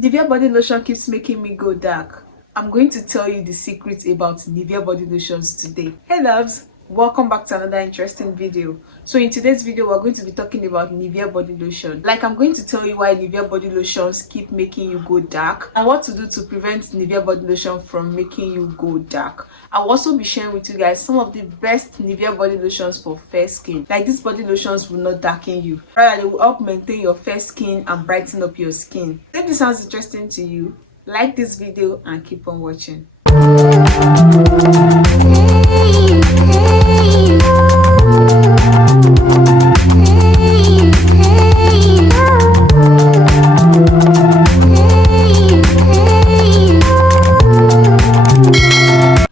Nivea body lotion keeps making me go dark. I'm going to tell you the secrets about Nivea body lotions today. Hey loves, welcome back to another interesting video. So in today's video, we're going to be talking about Nivea body lotion. I'm going to tell you why Nivea body lotions keep making you go dark and what to do to prevent Nivea body lotion from making you go dark. I'll also be sharing with you guys some of the best Nivea body lotions for fair skin. These body lotions will not darken you, rather they will help maintain your fair skin and brighten up your skin. If this sounds interesting to you, like this video and keep on watching.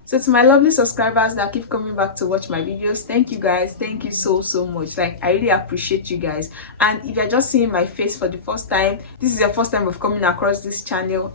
So to my lovely subscribers that keep coming back to watch my videos, thank you guys. Thank you so much. I really appreciate you guys. And if you're just seeing my face for the first time, this is your first time of coming across this channel,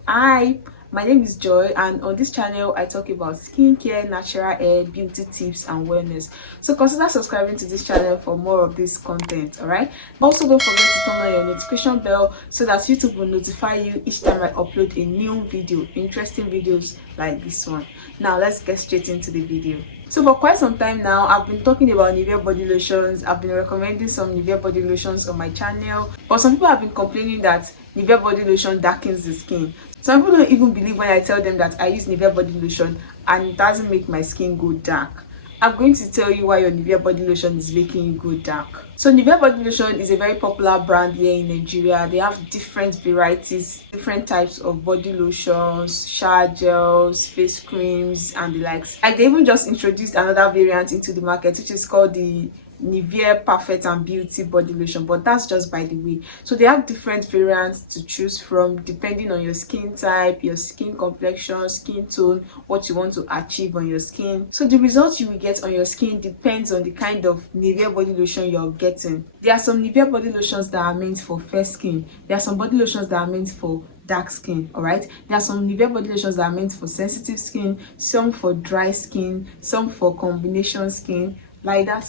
my name is Joy, and on this channel I talk about skincare, natural hair, beauty tips and wellness. So consider subscribing to this channel for more of this content. Alright, also don't forget to turn on your notification bell so that YouTube will notify you each time I upload a new video, interesting videos like this one. Now let's get straight into the video. So for quite some time now, I've been talking about Nivea body lotions. I've been recommending some Nivea body lotions on my channel, but some people have been complaining that Nivea body lotion darkens the skin. Some people don't even believe when I tell them that I use Nivea body lotion and it doesn't make my skin go dark. I'm going to tell you why your Nivea body lotion is making you go dark. So Nivea body lotion is a very popular brand here in Nigeria. They have different varieties, different types of body lotions, shower gels, face creams and the likes. They even just introduced another variant into the market, which is called the Nivea Perfect and Beauty body lotion, but that's just by the way. So they have different variants to choose from depending on your skin type, your skin complexion, skin tone, what you want to achieve on your skin. So the results you will get on your skin depends on the kind of Nivea body lotion you're getting. There are some Nivea body lotions that are meant for fair skin. There are some body lotions that are meant for dark skin. All right, there are some Nivea body lotions that are meant for sensitive skin, some for dry skin, some for combination skin, like that,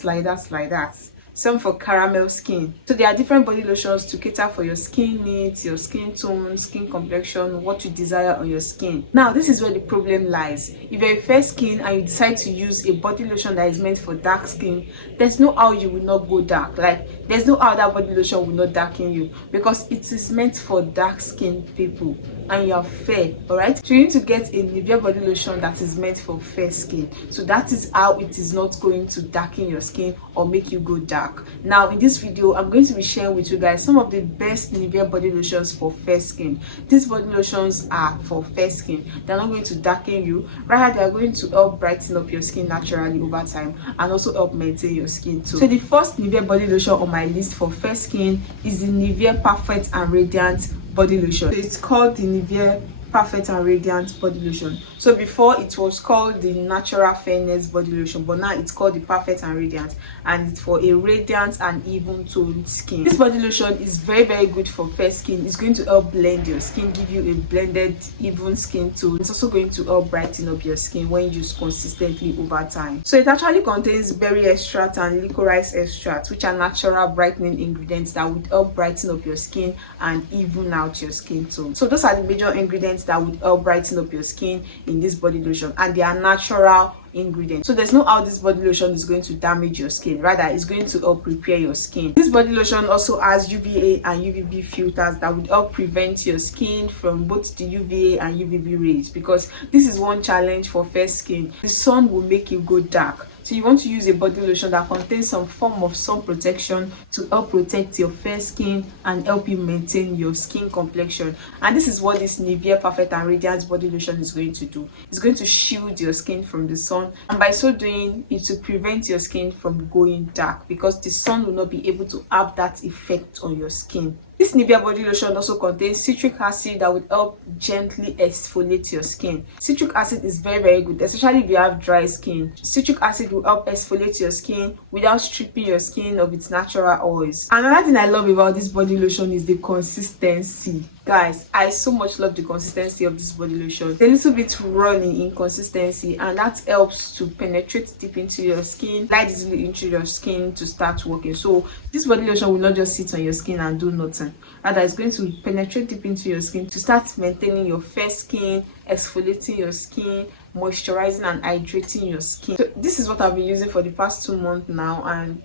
some for caramel skin. So there are different body lotions to cater for your skin needs, your skin tone, skin complexion, what you desire on your skin. Now this is where the problem lies. If you're a fair skin and you decide to use a body lotion that is meant for dark skin, there's no how you will not go dark. There's no how that body lotion will not darken you, because it is meant for dark skin people and you're fair. All right, so you need to get a Nivea body lotion that is meant for fair skin. So that is how it is not going to darken your skin or make you go dark. Now in this video, I'm going to be sharing with you guys some of the best Nivea body lotions for fair skin. These body lotions are for fair skin. They're not going to darken you, rather they are going to help brighten up your skin naturally over time and also help maintain your skin too. So the first Nivea body lotion on my list for fair skin is the Nivea Perfect and Radiant body lotion. So it's called the Nivea Perfect and Radiant body lotion. So before it was called the Natural Fairness body lotion, but now it's called the Perfect and Radiant, and it's for a radiant and even toned skin. This body lotion is very good for fair skin. It's going to help blend your skin, give you a blended even skin tone. It's also going to help brighten up your skin when used consistently over time. So it actually contains berry extract and licorice extract, which are natural brightening ingredients that would help brighten up your skin and even out your skin tone. So those are the major ingredients that would help brighten up your skin in this body lotion, and they are natural ingredients. So there's no how this body lotion is going to damage your skin, rather it's going to help prepare your skin. This body lotion also has UVA and UVB filters that would help prevent your skin from both the UVA and UVB rays, because this is one challenge for fair skin. The sun will make you go dark. So you want to use a body lotion that contains some form of sun protection to help protect your fair skin and help you maintain your skin complexion. And this is what this Nivea Perfect and Radiant body lotion is going to do. It's going to shield your skin from the sun, and by so doing it will prevent your skin from going dark, because the sun will not be able to have that effect on your skin. This Nivea body lotion also contains citric acid that would help gently exfoliate your skin. Citric acid is very good, especially if you have dry skin. Citric acid will help exfoliate your skin without stripping your skin of its natural oils. Another thing I love about this body lotion is the consistency. Guys, I so much love the consistency of this body lotion. It's a little bit runny in consistency, and that helps to penetrate deep into your skin, glide easily into your skin to start working. So this body lotion will not just sit on your skin and do nothing. person. Rather, it's going to penetrate deep into your skin to start maintaining your fair skin, exfoliating your skin, moisturizing and hydrating your skin. So this is what I've been using for the past 2 months now, and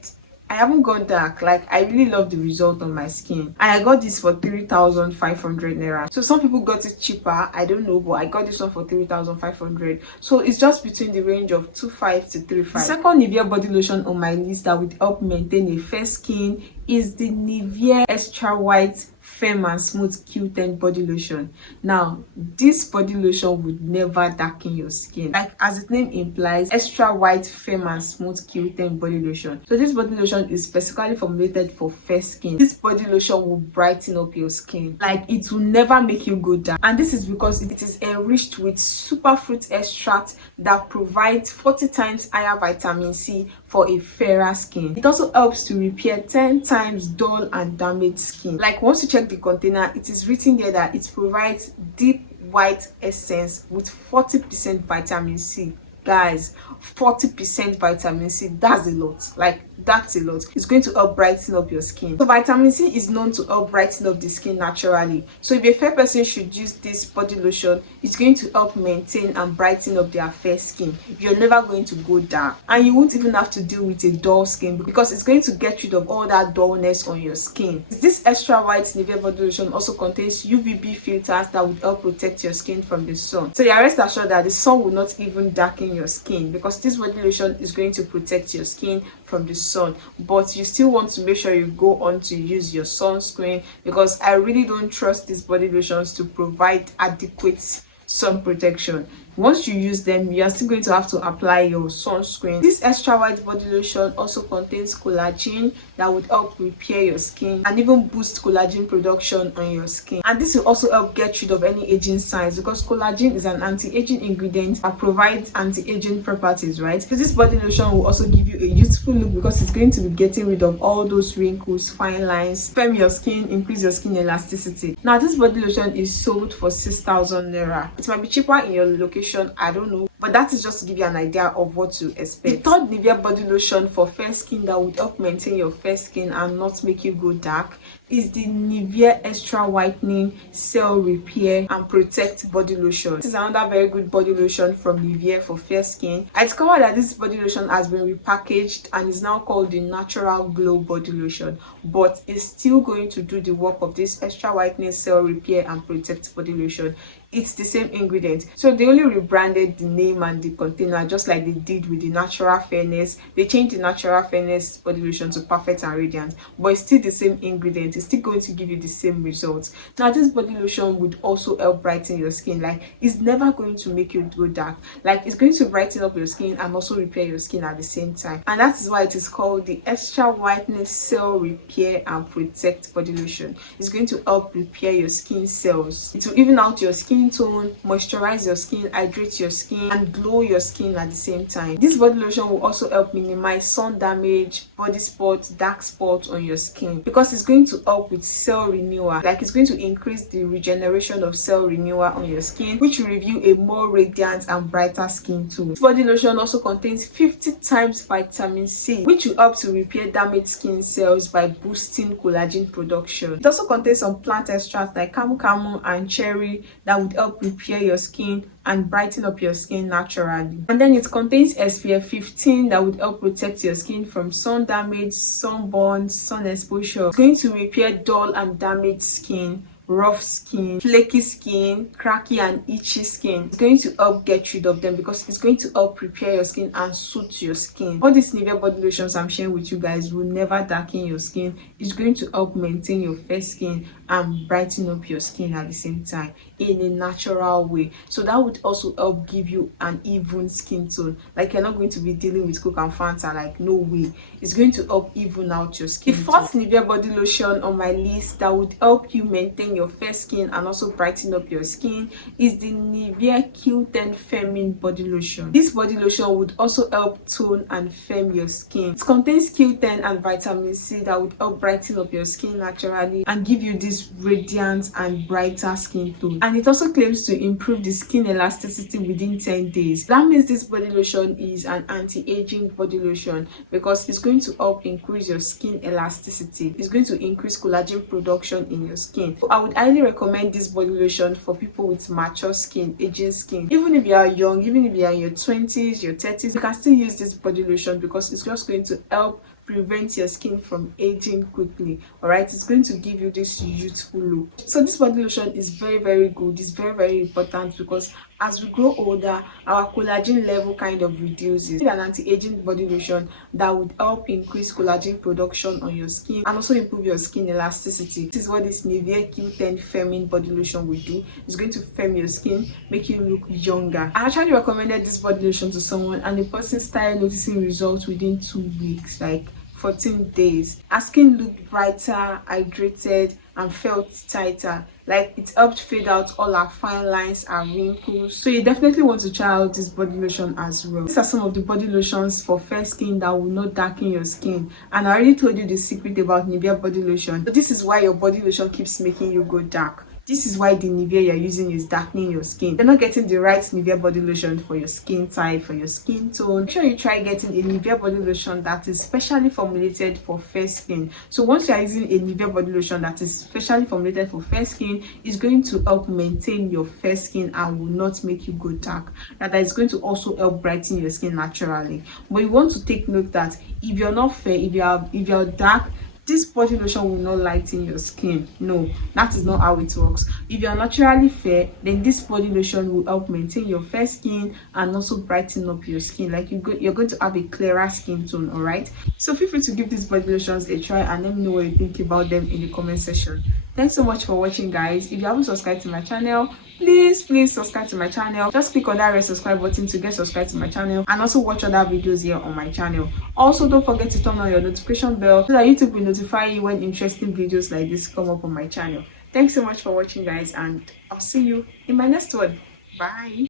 I haven't gone dark. Like, I really love the result on my skin, and I got this for 3,500 naira. So some people got it cheaper, I don't know, but I got this one for 3,500. So it's just between the range of 2.5 to 3.5. The second Nivea body lotion on my list that would help maintain a fair skin is the Nivea Extra White Firm and Smooth Q10 body lotion. Now, this body lotion would never darken your skin. Like, as its name implies, extra white, firm and smooth Q10 body lotion. So this body lotion is specifically formulated for fair skin. This body lotion will brighten up your skin. Like, it will never make you go dark. And this is because it is enriched with superfruit extract that provides 40 times higher vitamin C for a fairer skin. It also helps to repair 10 times dull and damaged skin. Like, once you check the container, it is written there that it provides deep white essence with 40% vitamin C. Guys, 40% vitamin C, that's a lot. Like, that's a lot. It's going to help brighten up your skin. So vitamin C is known to help brighten up the skin naturally. So if a fair person should use this body lotion, it's going to help maintain and brighten up their fair skin. You're never going to go dark, and you won't even have to deal with a dull skin because it's going to get rid of all that dullness on your skin. This extra white Nivea body lotion also contains UVB filters that would help protect your skin from the sun. So yeah, rest assured that the sun will not even darken your skin, because this body lotion is going to protect your skin from the sun. But you still want to make sure you go on to use your sunscreen, because I really don't trust these body lotions to provide adequate sun protection. Once you use them, you are still going to have to apply your sunscreen. This extra white body lotion also contains collagen that would help repair your skin and even boost collagen production on your skin. And this will also help get rid of any aging signs, because collagen is an anti-aging ingredient that provides anti-aging properties, right? So this body lotion will also give you a youthful look, because it's going to be getting rid of all those wrinkles, fine lines, firm your skin, increase your skin elasticity. Now, this body lotion is sold for 6,000 naira. It might be cheaper in your location, I don't know, but that is just to give you an idea of what to expect. The third Nivea body lotion for fair skin that would help maintain your fair skin and not make you go dark is the Nivea Extra Whitening Cell Repair and Protect body lotion. This is another very good body lotion from Nivea for fair skin. I discovered that this body lotion has been repackaged and is now called the Natural Glow body lotion, but it's still going to do the work of this Extra Whitening Cell Repair and Protect body lotion. It's the same ingredient, so they only rebranded the name and the container, just like they did with the Natural Fairness. They changed the Natural Fairness body lotion to Perfect and Radiant, but it's still the same ingredient. It's still going to give you the same results. Now, this body lotion would also help brighten your skin. Like, it's never going to make you go dark. Like, it's going to brighten up your skin and also repair your skin at the same time. And that is why it is called the Extra Whitening Cell Repair and Protect body lotion. It's going to help repair your skin cells. It will even out your skin tone, moisturize your skin, hydrate your skin, and glow your skin at the same time. This body lotion will also help minimize sun damage, body spots, dark spots on your skin, because it's going to help with cell renewal. Like, it's going to increase the regeneration of cell renewal on your skin, which will give you a more radiant and brighter skin tone. This body lotion also contains 50 times vitamin C, which will help to repair damaged skin cells by boosting collagen production. It also contains some plant extracts like camu and cherry that would help repair your skin and brighten up your skin naturally. And then it contains SPF 15 that would help protect your skin from sun damage, sunburn, sun exposure. It's going to repair dull and damaged skin, rough skin, flaky skin, cracky and itchy skin. It's going to help get rid of them, because it's going to help prepare your skin and soothe your skin. All these Nivea body lotions I'm sharing with you guys will never darken your skin. It's going to help maintain your fair skin and brighten up your skin at the same time in a natural way. So that would also help give you an even skin tone. Like, you're not going to be dealing with Coke and Fanta, like, no way. It's going to help even out your skin. The fourth Nivea body lotion on my list that would help you maintain your fair skin and also brighten up your skin is the Nivea Q10 Firming body lotion. This body lotion would also help tone and firm your skin. It contains Q10 and vitamin C that would help brighten up your skin naturally and give you this this radiant and brighter skin tone, and it also claims to improve the skin elasticity within 10 days. That means this body lotion is an anti-aging body lotion because it's going to help increase your skin elasticity. It's going to increase collagen production in your skin. So I would highly recommend this body lotion for people with mature skin, aging skin. Even if you are young, even if you are in your 20s, your 30s, you can still use this body lotion because it's just going to help prevent your skin from aging quickly. All right, it's going to give you this youthful look. So this body lotion is very good. It's very important because as we grow older, our collagen level kind of reduces. It's an anti-aging body lotion that would help increase collagen production on your skin and also improve your skin elasticity. This is what this Nivea Q10 firming body lotion will do. It's going to firm your skin, make you look younger. I actually recommended this body lotion to someone and the person started noticing results within 2 weeks, like 14 days. Her skin looked brighter, hydrated, and felt tighter. Like it helped fade out all our fine lines and wrinkles. So you definitely want to try out this body lotion as well. These are some of the body lotions for fair skin that will not darken your skin. And I already told you the secret about Nivea body lotion. So this is why your body lotion keeps making you go dark. This is why the Nivea you're using is darkening your skin. You're not getting the right Nivea body lotion for your skin type, for your skin tone. Make sure you try getting a Nivea body lotion that is specially formulated for fair skin. So once you're using a Nivea body lotion that is specially formulated for fair skin, it's going to help maintain your fair skin and will not make you go dark. That is going to also help brighten your skin naturally. But you want to take note that if you're not fair, if you're dark, this body lotion will not lighten your skin. No, that is not how it works. If you're naturally fair, then this body lotion will help maintain your fair skin and also brighten up your skin. Like you're going to have a clearer skin tone. All right, so feel free to give these body lotions a try and let me know what you think about them in the comment section. Thanks so much for watching, guys. If you haven't subscribed to my channel, please subscribe to my channel. Just click on that red subscribe button to get subscribed to my channel and also watch other videos here on my channel. Also, don't forget to turn on your notification bell so that YouTube will notify you when interesting videos like this come up on my channel. Thanks so much for watching, guys, and I'll see you in my next one. Bye.